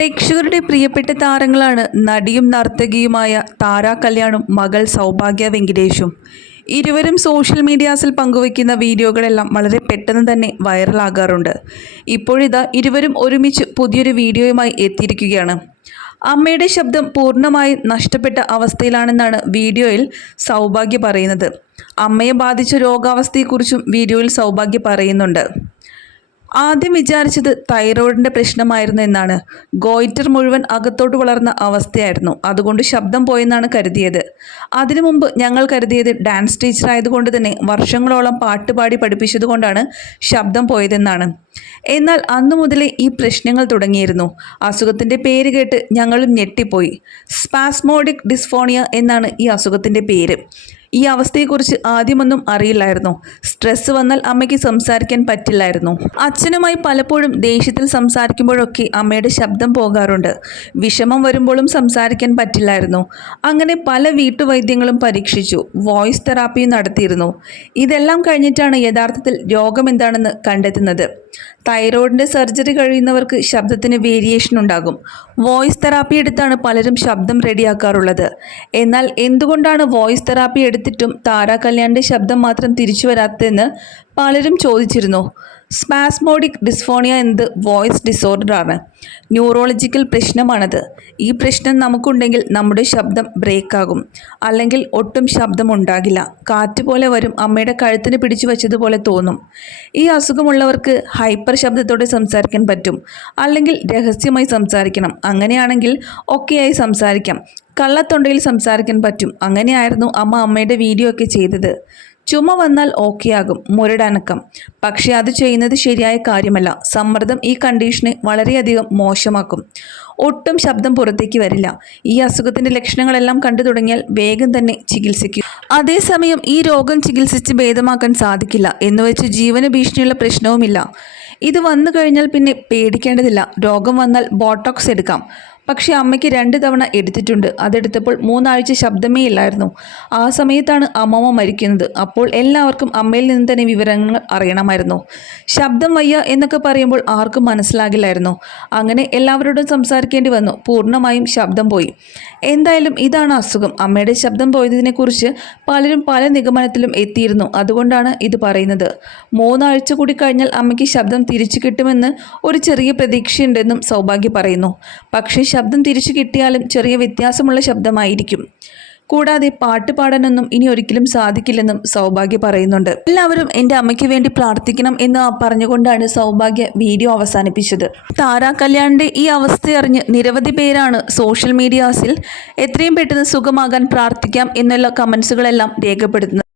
പ്രേക്ഷകരുടെ പ്രിയപ്പെട്ട താരങ്ങളാണ് നടിയും നർത്തകിയുമായ താര കല്യാണും മകൾ സൗഭാഗ്യ വെങ്കിടേഷും. ഇരുവരും സോഷ്യൽ മീഡിയാസിൽ പങ്കുവയ്ക്കുന്ന വീഡിയോകളെല്ലാം വളരെ പെട്ടെന്ന് തന്നെ വൈറലാകാറുണ്ട്. ഇപ്പോഴിതാ ഇരുവരും ഒരുമിച്ച് പുതിയൊരു വീഡിയോയുമായി എത്തിയിരിക്കുകയാണ്. അമ്മയുടെ ശബ്ദം പൂർണമായും നഷ്ടപ്പെട്ട അവസ്ഥയിലാണെന്നാണ് വീഡിയോയിൽ സൗഭാഗ്യ പറയുന്നത്. അമ്മയെ ബാധിച്ച രോഗാവസ്ഥയെക്കുറിച്ചും വീഡിയോയിൽ സൗഭാഗ്യ പറയുന്നുണ്ട്. ആദ്യം വിചാരിച്ചത് തൈറോയിഡിന്റെ പ്രശ്നമായിരുന്നു എന്നാണ്. ഗോയിറ്റർ മുഴുവൻ അകത്തോട്ട് വളർന്ന അവസ്ഥയായിരുന്നു. അതുകൊണ്ട് ശബ്ദം പോയെന്നാണ് കരുതിയത്. അതിനു മുമ്പ് ഞങ്ങൾ കരുതിയത് ഡാൻസ് ടീച്ചർ ആയതുകൊണ്ട് തന്നെ വർഷങ്ങളോളം പാട്ടുപാടി പഠിപ്പിച്ചതുകൊണ്ടാണ് ശബ്ദം പോയതെന്നാണ്. എന്നാൽ അന്നു മുതലേ ഈ പ്രശ്നങ്ങൾ തുടങ്ങിയിരുന്നു. അസുഖത്തിന്റെ പേര് കേട്ട് ഞങ്ങളും ഞെട്ടിപ്പോയി. സ്പാസ്മോഡിക് ഡിസ്ഫോണിയ എന്നാണ് ഈ അസുഖത്തിന്റെ പേര്. ഈ അവസ്ഥയെക്കുറിച്ച് ആദ്യമൊന്നും അറിയില്ലായിരുന്നു. സ്ട്രെസ് വന്നാൽ അമ്മയ്ക്ക് സംസാരിക്കാൻ പറ്റില്ലായിരുന്നു. അച്ഛനുമായി പലപ്പോഴും ദേഷ്യത്തിൽ സംസാരിക്കുമ്പോഴൊക്കെ അമ്മയുടെ ശബ്ദം പോകാറുണ്ട്. വിഷമം വരുമ്പോഴും സംസാരിക്കാൻ പറ്റില്ലായിരുന്നു. അങ്ങനെ പല വീട്ടുവൈദ്യങ്ങളും പരീക്ഷിച്ചു. വോയിസ് തെറാപ്പിയും നടത്തിയിരുന്നു. ഇതെല്ലാം കഴിഞ്ഞിട്ടാണ് യഥാർത്ഥത്തിൽ രോഗം എന്താണെന്ന് കണ്ടെത്തുന്നത്. തൈറോയിഡിന്റെ സർജറി കഴിയുന്നവർക്ക് ശബ്ദത്തിന് വേരിയേഷൻ ഉണ്ടാകും. വോയിസ് തെറാപ്പി എടുത്താണ് പലരും ശബ്ദം റെഡിയാക്കാറുള്ളത് എന്നാൽ എന്തുകൊണ്ടാണ് വോയിസ് തെറാപ്പി എടുത്തിട്ടും താര കല്യാണിന്റെ ശബ്ദം മാത്രം തിരിച്ചു വരാത്തതെന്ന് പലരും ചോദിച്ചിരുന്നു സ്പാസ്മോഡിക് ഡിസ്ഫോണിയ എന്നത് വോയിസ് ഡിസോർഡർ ആണ്. ന്യൂറോളജിക്കൽ പ്രശ്നമാണത്. ഈ പ്രശ്നം നമുക്കുണ്ടെങ്കിൽ നമ്മുടെ ശബ്ദം ബ്രേക്കാകും അല്ലെങ്കിൽ ഒട്ടും ശബ്ദം ഉണ്ടാകില്ല കാറ്റ് പോലെ വരും. അമ്മയുടെ കഴുത്തിന് പിടിച്ചു വച്ചതുപോലെ തോന്നും. ഈ അസുഖമുള്ളവർക്ക് ഹൈപ്പർ ശബ്ദത്തോടെ സംസാരിക്കാൻ പറ്റും. അല്ലെങ്കിൽ രഹസ്യമായി സംസാരിക്കണം. അങ്ങനെയാണെങ്കിൽ ഒക്കെയായി സംസാരിക്കാം. കള്ളത്തൊണ്ടയിൽ സംസാരിക്കാൻ പറ്റും. അങ്ങനെയായിരുന്നു അമ്മ അമ്മയുടെ വീഡിയോ ഒക്കെ ചെയ്തത്. ചുമ വന്നാൽ ഓക്കെ ആകും മുരടനക്കം. പക്ഷേ അത് ചെയ്യുന്നത് ശരിയായ കാര്യമല്ല. സമ്മർദ്ദം ഈ കണ്ടീഷനെ വളരെയധികം മോശമാക്കും. ഒട്ടും ശബ്ദം പുറത്തേക്ക് വരില്ല. ഈ അസുഖത്തിന്റെ ലക്ഷണങ്ങളെല്ലാം കണ്ടു തുടങ്ങിയാൽ വേഗം തന്നെ ചികിത്സിക്കും. അതേസമയം ഈ രോഗം ചികിത്സിച്ച് ഭേദമാക്കാൻ സാധിക്കില്ല. എന്നുവെച്ച് ജീവന ഭീഷണിയുള്ള പ്രശ്നവുമില്ല. ഇത് വന്നു കഴിഞ്ഞാൽ പിന്നെ പേടിക്കേണ്ടതില്ല. രോഗം വന്നാൽ ബോട്ടോക്സ് എടുക്കാം. പക്ഷേ അമ്മയ്ക്ക് രണ്ട് തവണ എടുത്തിട്ടുണ്ട്. അതെടുത്തപ്പോൾ മൂന്നാഴ്ച ശബ്ദമേ ഇല്ലായിരുന്നു. ആ സമയത്താണ് അമ്മമ്മ മരിക്കുന്നത്. അപ്പോൾ എല്ലാവർക്കും അമ്മയിൽ നിന്ന് തന്നെ വിവരങ്ങൾ അറിയണമായിരുന്നു. ശബ്ദം വയ്യ എന്നൊക്കെ പറയുമ്പോൾ ആർക്കും മനസ്സിലാകില്ലായിരുന്നു. അങ്ങനെ എല്ലാവരോടും സംസാരിക്കേണ്ടി വന്നു. പൂർണമായും ശബ്ദം പോയി. എന്തായാലും ഇതാണ് അസുഖം. അമ്മയുടെ ശബ്ദം പോയതിനെക്കുറിച്ച് പലരും പല നിഗമനത്തിലും എത്തിയിരുന്നു. അതുകൊണ്ടാണ് ഇത് പറയുന്നത്. മൂന്നാഴ്ച കൂടി കഴിഞ്ഞാൽ അമ്മയ്ക്ക് ശബ്ദം തിരിച്ചു കിട്ടുമെന്ന് ഒരു ചെറിയ പ്രതീക്ഷയുണ്ടെന്നും സൗഭാഗ്യ പറയുന്നു. പക്ഷേ ശബ്ദം തിരിച്ചു കിട്ടിയാലും ചെറിയ വ്യത്യാസമുള്ള ശബ്ദമായിരിക്കും. കൂടാതെ പാട്ട് പാടാനൊന്നും ഇനി ഒരിക്കലും സാധിക്കില്ലെന്നും സൗഭാഗ്യ പറയുന്നുണ്ട്. എല്ലാവരും എന്റെ അമ്മയ്ക്ക് വേണ്ടി പ്രാർത്ഥിക്കണം എന്ന് പറഞ്ഞുകൊണ്ടാണ് സൗഭാഗ്യ വീഡിയോ അവസാനിപ്പിച്ചത്. താര കല്യാണിന്റെ ഈ അവസ്ഥ അറിഞ്ഞ് നിരവധി പേരാണ് സോഷ്യൽ മീഡിയാസിൽ എത്രയും പെട്ടെന്ന് സുഖമാകാൻ പ്രാർത്ഥിക്കാം എന്നുള്ള കമൻസുകളെല്ലാം രേഖപ്പെടുത്തുന്നത്.